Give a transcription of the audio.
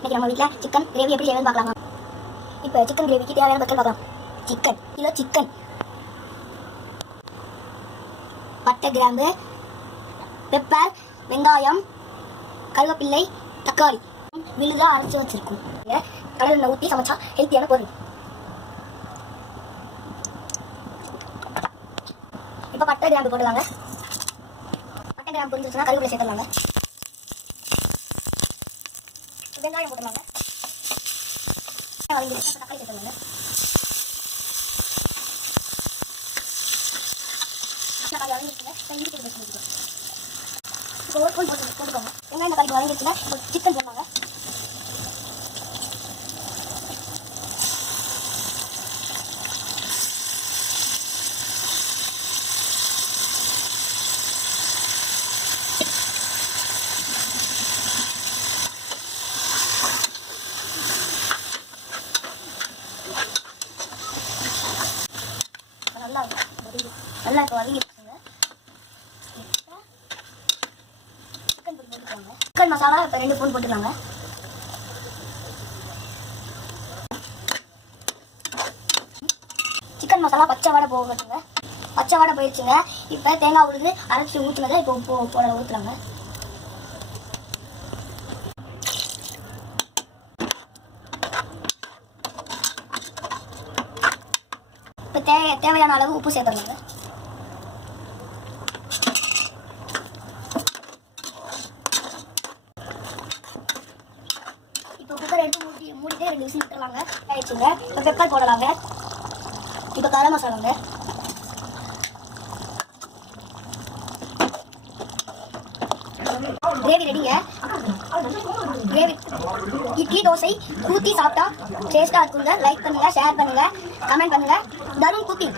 இன்னைக்கு நம்ம வீட்டில் சிக்கன் கிரேவி எப்படி செய்யணும்னு பார்க்கலாமா? இப்போ சிக்கன் கிரேவிக்கு தேவையான பொருட்கள் பார்க்கலாம். கிலோ சிக்கன், பட்டை, கிராம்பு, பெப்பர், வெங்காயம், கருவேப்பிள்ளை, தக்காளி, விழுதா அரைச்சி வச்சிருக்கோம். கடலில் ஊற்றி சமைச்சா ஹெல்த்தியான பொருள். இப்போ பட்டை கிராம்பு போட்டுருவாங்க. பட்டை கிராம்பு புரிஞ்சிச்சுன்னா கருவேப்பிலை சேர்த்துருவாங்க. வெங்காயம் போட்டுருவாங்க. தக்காளி சேர்த்துருவாங்க. தக்காளி வதங்கிடுச்சுங்க. இஞ்சி பூண்டு பேஸ்ட் போட்டுக்கோங்க. இப்போ ஒரு ஸ்பூன் போட்டுக்கோங்க. வெங்காயம் தக்காளி வதங்கிடுச்சுங்க. இப்போ சிக்கன் போடுவாங்க. நல்லா இப்போ வதங்கிடுச்சுங்க. சிக்கன் பொடி போட்டுக்கோங்க. சிக்கன் மசாலா இப்போ 2 ஸ்பூன் போட்டுக்கோங்க. சிக்கன் மசாலா பச்சை வாடை போகட்டுங்க. பச்சை வாடை போயிடுச்சுங்க. இப்போ தேங்காய் உழுது அரைச்சி ஊற்றுனதை இப்போ ஊற்றுறாங்க. இப்போ தேவையான அளவு உப்பு சேர்த்துருங்க. இப்போ குக்கர் எடுத்து மூடிட்டு 2 விசில் விட்டுருவாங்க. ஆயிடுச்சுங்க. இப்போ பெப்பர் போடலாங்க. இப்போ கரம் மசாலாங்க. கிரேவி ரெடிங்க. கிரேவி இட்லி தோசை ஊற்றி சாப்பிட்டா டேஸ்ட்டாக இருக்குங்க. லைக் பண்ணுங்க, ஷேர் பண்ணுங்க, கமெண்ட் பண்ணுங்க. தருண் குக்கிங்.